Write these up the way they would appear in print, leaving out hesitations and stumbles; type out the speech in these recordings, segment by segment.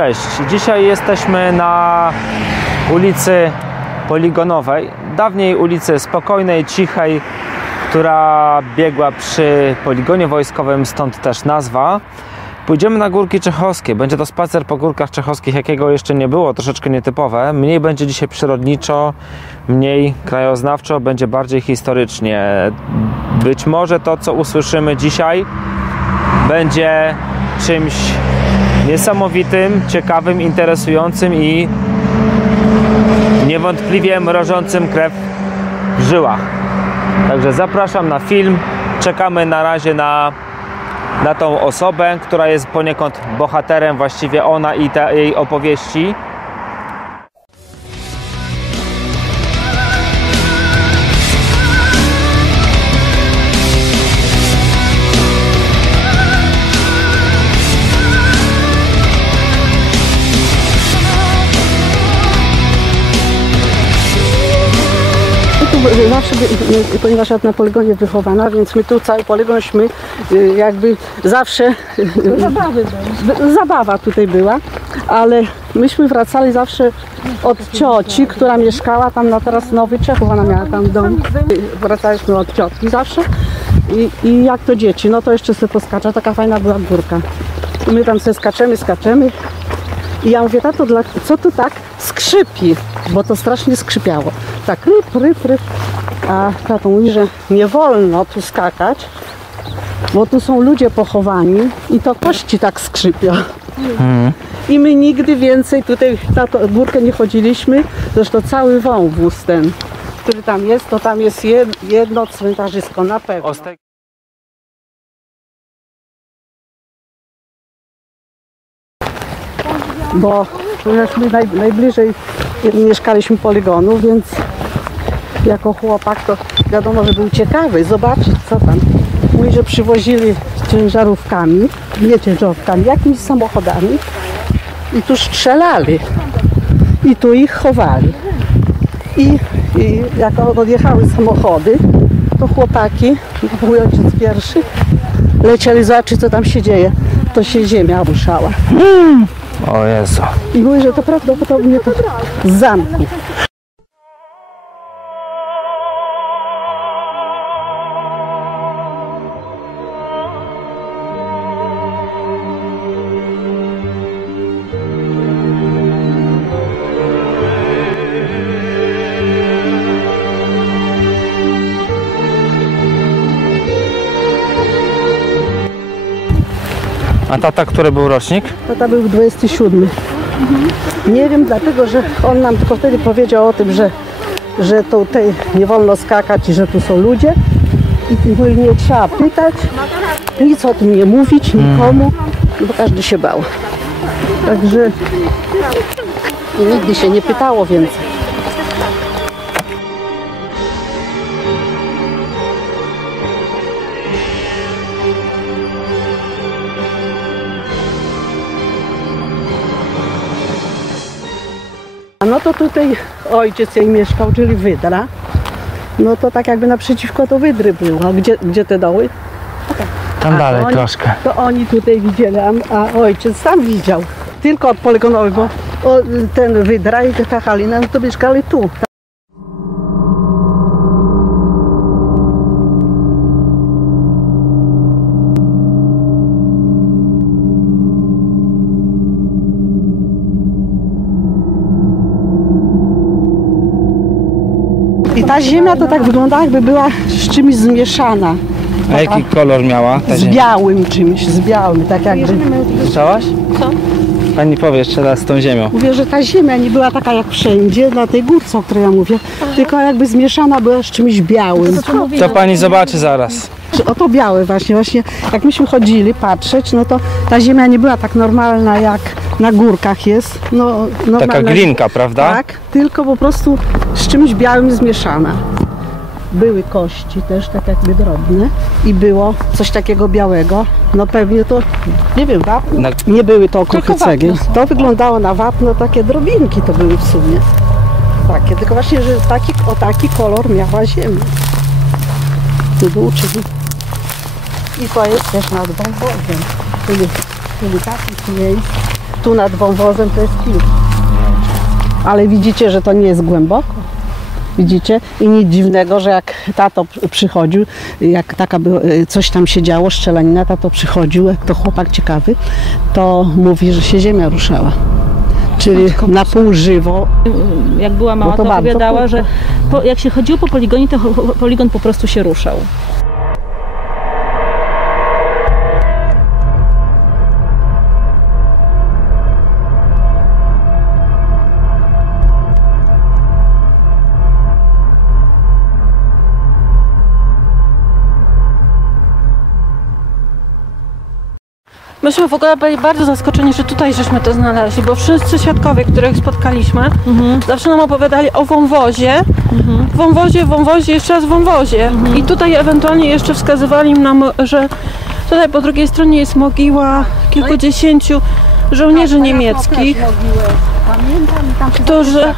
Cześć, dzisiaj jesteśmy na ulicy Poligonowej, dawniej ulicy spokojnej, cichej, która biegła przy poligonie wojskowym, stąd też nazwa. Pójdziemy na Górki Czechowskie, będzie to spacer po Górkach Czechowskich, jakiego jeszcze nie było, troszeczkę nietypowe. Mniej będzie dzisiaj przyrodniczo, mniej krajoznawczo, będzie bardziej historycznie. Być może to, co usłyszymy dzisiaj, będzie czymś niesamowitym, ciekawym, interesującym i niewątpliwie mrożącym krew w żyłach. Także zapraszam na film. Czekamy na razie na tą osobę, która jest poniekąd bohaterem, właściwie ona i te jej opowieści. Zawsze, ponieważ ja na poligonie wychowana, więc my tu cały poligonśmy jakby zawsze zabawa tutaj była, ale myśmy wracali zawsze od cioci, która mieszkała tam na teraz Nowy Czechów, ona miała tam dom. Wracaliśmy od ciotki zawsze i jak to dzieci, no to jeszcze sobie poskacza, taka fajna była górka. I my tam sobie skaczemy. I ja mówię, tato, co tu tak skrzypi? Bo to strasznie skrzypiało. Tak ryp. A tato mówi, że nie wolno tu skakać, bo tu są ludzie pochowani i to kości tak skrzypią. I my nigdy więcej tutaj na tą górkę nie chodziliśmy. Zresztą cały wąwóz ten, który tam jest, to tam jest jedno cmentarzysko na pewno. Bo my najbliżej mieszkaliśmy poligonu, więc jako chłopak to wiadomo, że był ciekawy zobaczyć, co tam. Mówi, że przywozili ciężarówkami, nie ciężarówkami, jakimiś samochodami i tu strzelali i tu ich chowali. I jak odjechały samochody, to chłopaki, mój ojciec pierwszy, lecieli zobaczyć, co tam się dzieje. To się ziemia ruszała. O Jezu. I mówi, że to prawdopodobnie to z zamku. A tata, który był rocznik? Tata był 27. Nie wiem, dlatego, że on nam tylko wtedy powiedział o tym, że tutaj nie wolno skakać i że tu są ludzie. I mówi, nie trzeba pytać, nic o tym nie mówić nikomu, bo każdy się bał. Także nigdy się nie pytało więcej. No to tutaj ojciec jej mieszkał, czyli Wydra. No to tak jakby naprzeciwko to Wydry było. A gdzie te doły? Tam dalej troszkę. To oni tutaj widzieli, a ojciec tam widział. Tylko od poligonowej, bo ten Wydra i ta Halina, no to mieszkali tu. I ta ziemia to tak wygląda, jakby była z czymś zmieszana. A jaki kolor miała ta z ziemia? białym czymś, z białym, tak jakby. Słyszałaś? Co? Pani powie jeszcze raz z tą ziemią. Mówię, że ta ziemia nie była taka jak wszędzie, na tej górce, o której ja mówię, tylko jakby zmieszana była z czymś białym. To pani zobaczy zaraz. Oto białe właśnie jak myśmy chodzili patrzeć, no to ta ziemia nie była tak normalna jak na górkach jest. No, Taka glinka, prawda? Tak, tylko po prostu z czymś białym zmieszana. Były kości też tak jakby drobne i było coś takiego białego. No pewnie to, nie wiem, wapno. Nie były to okruchy cegieł. To wyglądało na wapno, takie drobinki to były w sumie. Takie, tylko właśnie, że taki kolor miała ziemia. Tu był, czyli I to jest też nad wąwozem, czyli takich miejsc tu nad wąwozem to jest kilka. Ale widzicie, że to nie jest głęboko. Widzicie? I nic dziwnego, że jak tato przychodził, jak coś tam się działo, strzelanina, tato przychodził, jak to chłopak ciekawy, to mówi, że się ziemia ruszała. Czyli na pół żywo. Jak była mała, to opowiadała, że jak się chodziło po poligonie, to poligon po prostu się ruszał. Myśmy w ogóle byli bardzo zaskoczeni, że tutaj żeśmy to znaleźli, bo wszyscy świadkowie, których spotkaliśmy, zawsze nam opowiadali o wąwozie, wąwozie, jeszcze raz wąwozie. I tutaj ewentualnie jeszcze wskazywali nam, że tutaj po drugiej stronie jest mogiła kilkudziesięciu żołnierzy niemieckich, którzy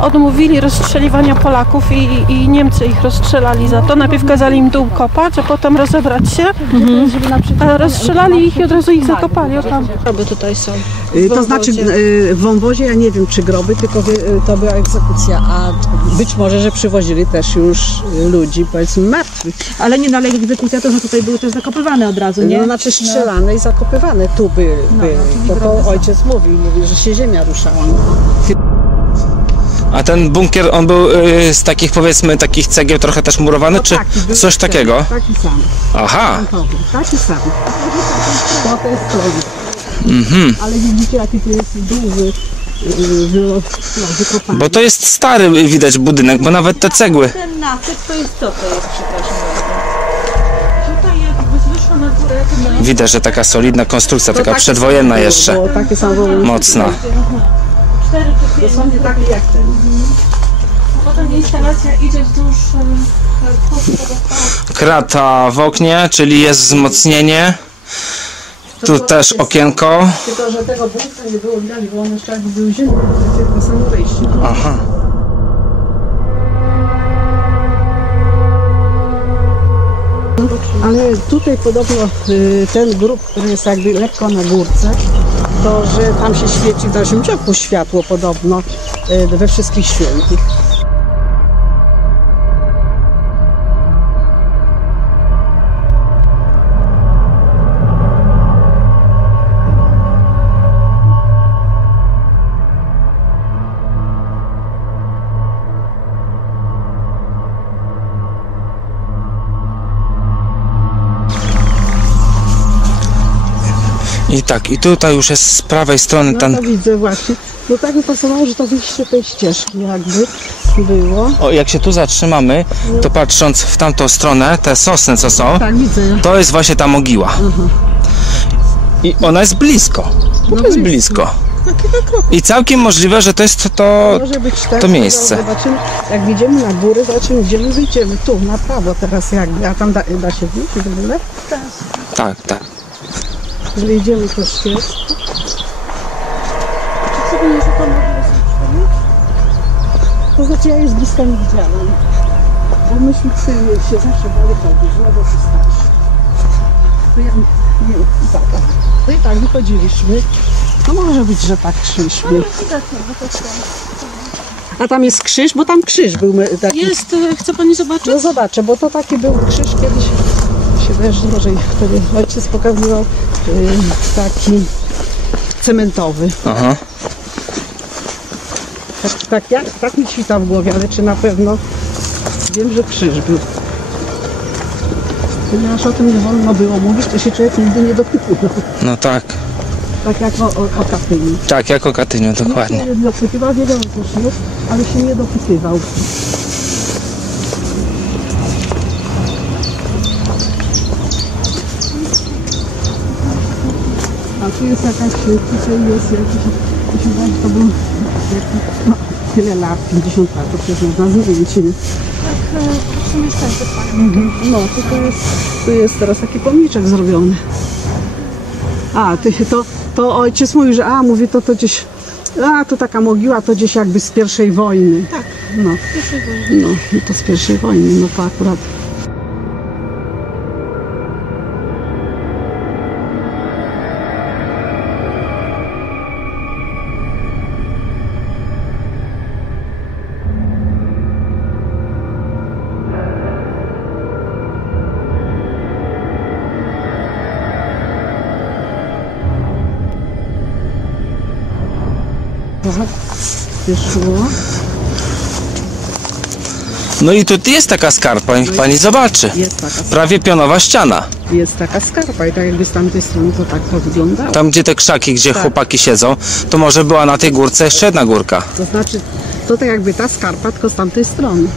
odmówili rozstrzeliwania Polaków i Niemcy ich rozstrzelali za to. Najpierw kazali im dół kopać, a potem rozebrać się. A rozstrzelali ich i od razu ich zakopali. O tam groby tutaj są. To znaczy w wąwozie ja nie wiem czy groby, tylko to była egzekucja, a być może, że przywozili też już ludzi, powiedzmy martwych. Ale nie, ale egzekucja to, że tutaj były też zakopywane od razu, nie? No znaczy strzelane i zakopywane tu były. To ojciec mówi, że się ziemia ruszała. A ten bunkier, on był z takich, powiedzmy, takich cegieł trochę też murowany, czy coś takiego? Taki sam. Aha. Taki sam. To jest stronik. Ale widzicie, jaki to jest duży wykopany. Bo to jest stary, widać, budynek, bo nawet te cegły. Ten nasyp to jest co to jest, przepraszam bardzo? Tutaj jakby wyszło na górę. Widać, że taka solidna konstrukcja, taka przedwojenna jeszcze. Takie są Mocna. 4 czy 5. Dosłownie takie jak ten. Potem instalacja idzie wzdłuż Krata w oknie, czyli jest wzmocnienie. Tu też okienko. Tylko, że tego bunkra nie było widać, bo one jeszcze były ziemne, tylko samo wejście. Aha. Ale tutaj podobno ten grób, który jest jakby lekko na górce, to że tam się świeci w dalszym ciągu światło podobno we wszystkich świętych. I tak, i tutaj już jest z prawej strony ten... No to widzę właśnie. No tak mi pasowało, że to wyjście tej ścieżki jakby było. O, jak się tu zatrzymamy, to patrząc w tamtą stronę, te sosny co są, Tak, widzę. to jest właśnie ta mogiła. I ona jest blisko. To jest blisko. I całkiem możliwe, że to jest Może być tak, to miejsce. Zobaczymy, jak wyjdziemy na górę, zobaczymy gdzie my wyjdziemy. Tu, na prawo teraz jakby. A tam da się wyjść w ogóle? Tak, tak. Wyjdziemy to ścieżkę. To znaczy ja już blisko nie widziałem. Bo myśmy się zawsze bali chodzić, no bo się starszy. To ja nie tak. To i tak wychodziliśmy. No może być, że tak szliśmy. A tam jest krzyż, bo tam krzyż był taki. Jest, chce pani zobaczyć? No zobaczę, bo to taki był krzyż kiedyś. Się też może wtedy ojciec pokazywał taki cementowy. Aha. Tak mi świta w głowie, ale czy na pewno wiem, że krzyż był. Ponieważ o tym nie wolno było mówić, to się człowiek nigdy nie dopytywał. No tak. Tak jak o Katyniu. Tak, jak o Katyniu, dokładnie. Nie dopytywał, wiedział też już, ale się nie dopytywał. A tu jest jakaś, tutaj jest jakiś, to był no, tyle lat, 50 lat, to przecież można zdjęcie. Tak, przy mieszkańców No, tu jest teraz taki pomniczek zrobiony. A, to ojciec mówił, że mówi to gdzieś, to taka mogiła, to gdzieś jakby z pierwszej wojny. Tak, No, z pierwszej wojny. no, to z pierwszej wojny, no to akurat. wyszło. No i tu jest taka skarpa, niech pani zobaczy. Jest taka skarpa. Prawie pionowa ściana. Jest taka skarpa i tak jakby z tamtej strony to tak to wyglądało. Tam gdzie te krzaki, gdzie Tak. chłopaki siedzą, to może była na tej górce jeszcze jedna górka. To znaczy, to tak jakby ta skarpa, tylko z tamtej strony.